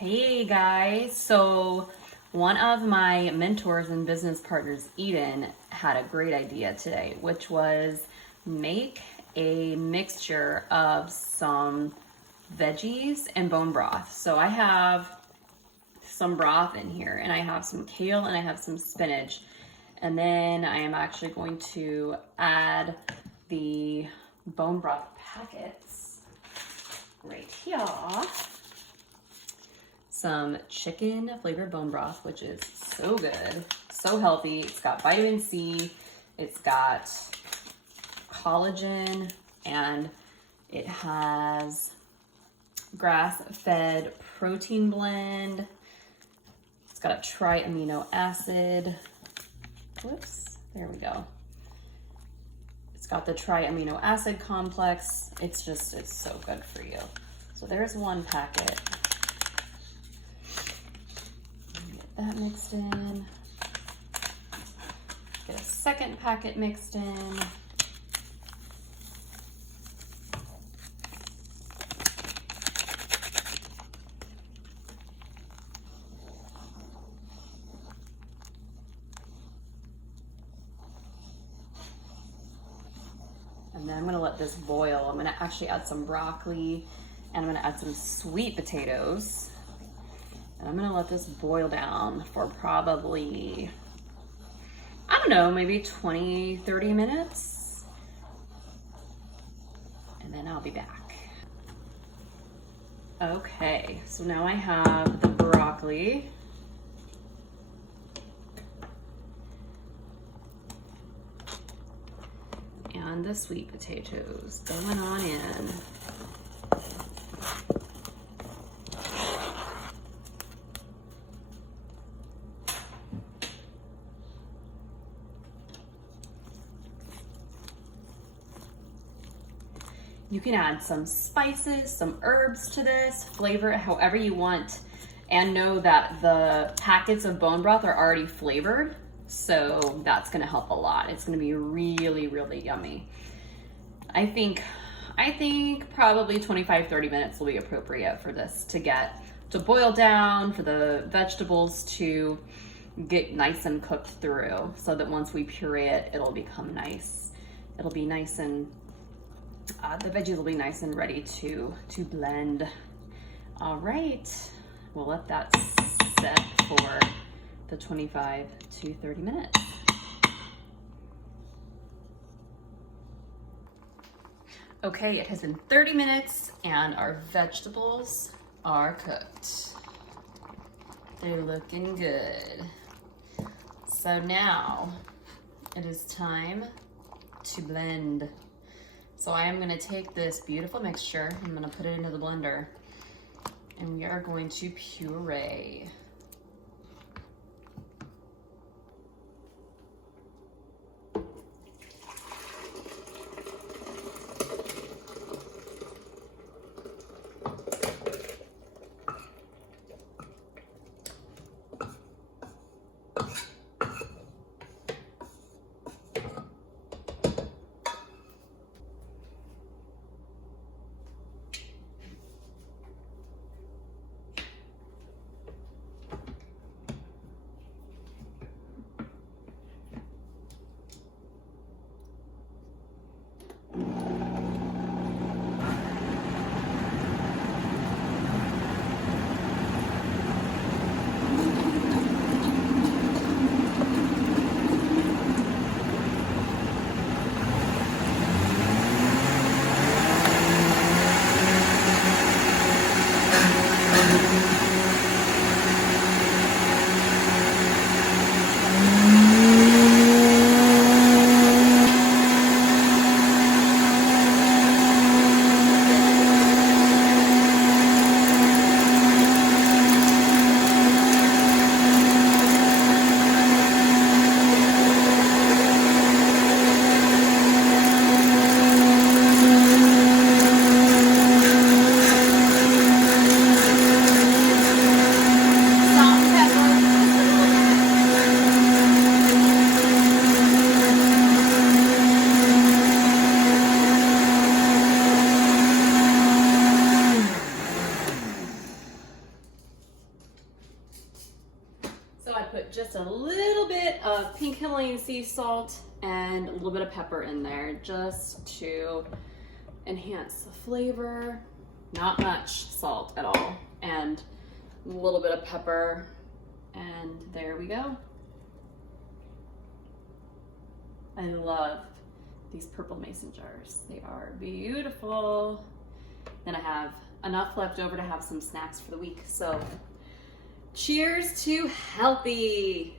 Hey guys, so one of my mentors and business partners, Eden, had a great idea today, which was make a mixture of some veggies and bone broth. So I have some broth in here, and I have some kale, and I have some spinach. And then I am actually going to add the bone broth packets right here. Some chicken flavored bone broth, which is so good, so healthy. It's got vitamin C, it's got collagen, and it has grass-fed protein blend. It's got a tri-amino acid. Whoops, there we go. It's got the tri-amino acid complex. It's so good for you. So there's one packet. That mixed in. Get a second packet mixed in. And then I'm gonna let this boil. I'm gonna actually add some broccoli, and I'm gonna add some sweet potatoes. And I'm gonna let this boil down for probably, I don't know, maybe 20, 30 minutes. And then I'll be back. Okay, so now I have the broccoli. And the sweet potatoes going on in. You can add some spices, some herbs to this, flavor it however you want, and know that the packets of bone broth are already flavored, so that's gonna help a lot. It's gonna be really, really yummy. I think probably 25, 30 minutes will be appropriate for this to boil down, for the vegetables to get nice and cooked through, so that once we puree it, it'll become nice. It'll be nice and the veggies will be nice and ready to blend. All right, we'll let that set for the 25 to 30 minutes. Okay, it has been 30 minutes and our vegetables are cooked. They're looking good. So now it is time to blend. So I am going to take this beautiful mixture, I'm going to put it into the blender, and we are going to puree. put just a little bit of pink Himalayan sea salt and a little bit of pepper in there just to enhance the flavor. Not much salt at all, and a little bit of pepper, and there we go. I love these purple mason jars. They are beautiful. Then I have enough left over to have some snacks for the week. So cheers to healthy.